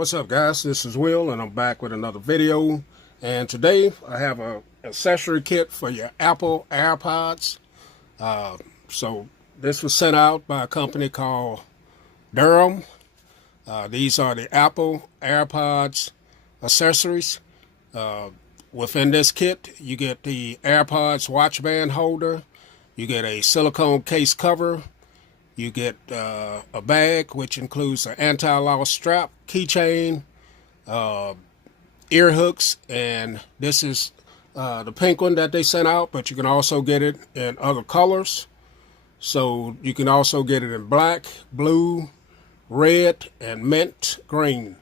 What's up, guys? This is Will, and I'm back with another video. And today I have a accessory kit for your Apple AirPods. So this was sent out by a company called Derhom. These are the Apple AirPods accessories. Within this kit, you get the AirPods watch band holder. You get a silicone case cover. You get a bag, which includes an anti-loss strap, keychain, ear hooks, and this is the pink one that they sent out, but you can also get it in other colors. So you can also get it in black, blue, red, and mint green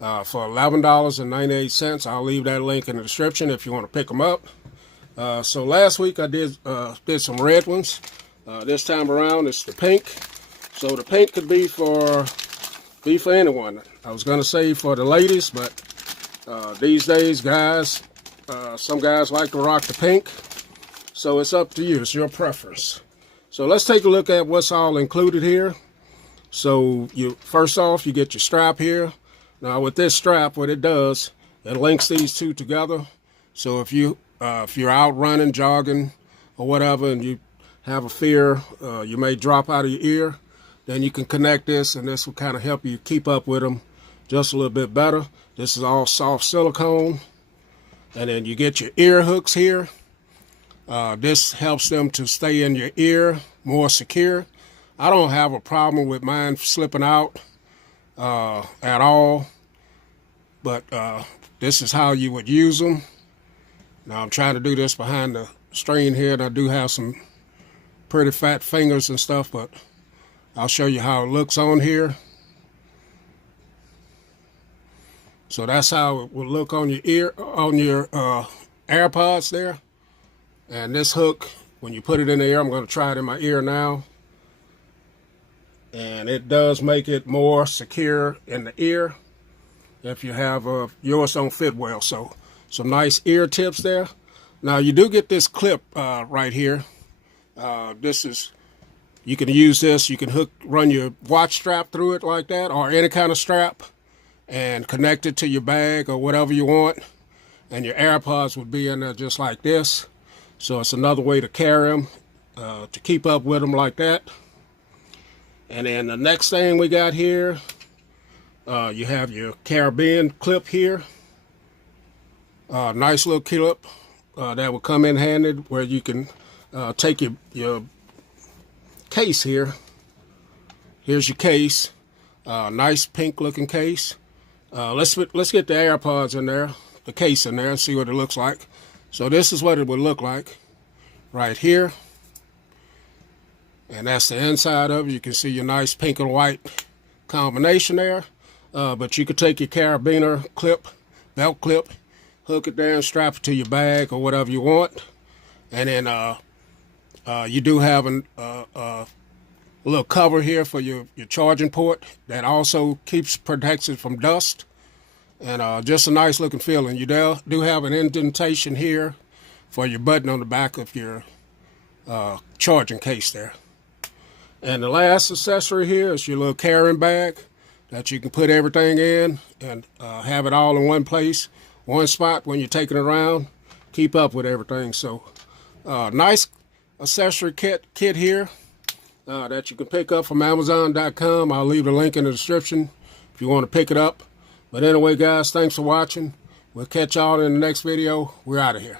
for $11.98. I'll leave that link in the description if you want to pick them up. So last week I did some red ones. This time around it's the pink. So the pink could be for anyone. I was gonna say for the ladies, but these days, guys, some guys like to rock the pink. So it's up to you. It's your preference. So let's take a look at what's all included here. So first off, you get your strap here. Now with this strap, what it does, it links these two together. So if you're out running, jogging, or whatever, and you have a fear you may drop out of your ear, then you can connect this, and this will kind of help you keep up with them just a little bit better. This is all soft silicone. And then you get your ear hooks here. This helps them to stay in your ear more secure. I don't have a problem with mine slipping out at all, but this is how you would use them. Now I'm trying to do this behind the screen here, and I do have some pretty fat fingers and stuff, but I'll show you how it looks on here. So that's how it will look on your ear, on your AirPods there. And this hook, when you put it in the ear, I'm going to try it in my ear now, and it does make it more secure in the ear. If you have yours don't fit well, so some nice ear tips there. Now you do get this clip right here. This is, you can use this, you can run your watch strap through it like that, or any kind of strap, and connect it to your bag or whatever you want, and your AirPods would be in there just like this. So it's another way to carry them, to keep up with them like that. And then the next thing we got here, you have your carabiner clip here. Nice little clip that will come in handy, where you can take your case here. Here's your case. Nice pink looking case. Let's get the AirPods in there, the case in there, and see what it looks like. So this is what it would look like right here. And that's the inside of it. You can see your nice pink and white combination there. But you could take your carabiner clip, belt clip, hook it there and strap it to your bag or whatever you want. And then you do have a little cover here for your charging port that also protects it from dust. And just a nice looking feeling. You do have an indentation here for your button on the back of your charging case there. And the last accessory here is your little carrying bag that you can put everything in and have it all in one place, one spot when you're taking it around. Keep up with everything. So nice accessory kit here that you can pick up from Amazon.com. I'll leave the link in the description if you want to pick it up. But anyway, guys, thanks for watching. We'll catch y'all in the next video. We're out of here.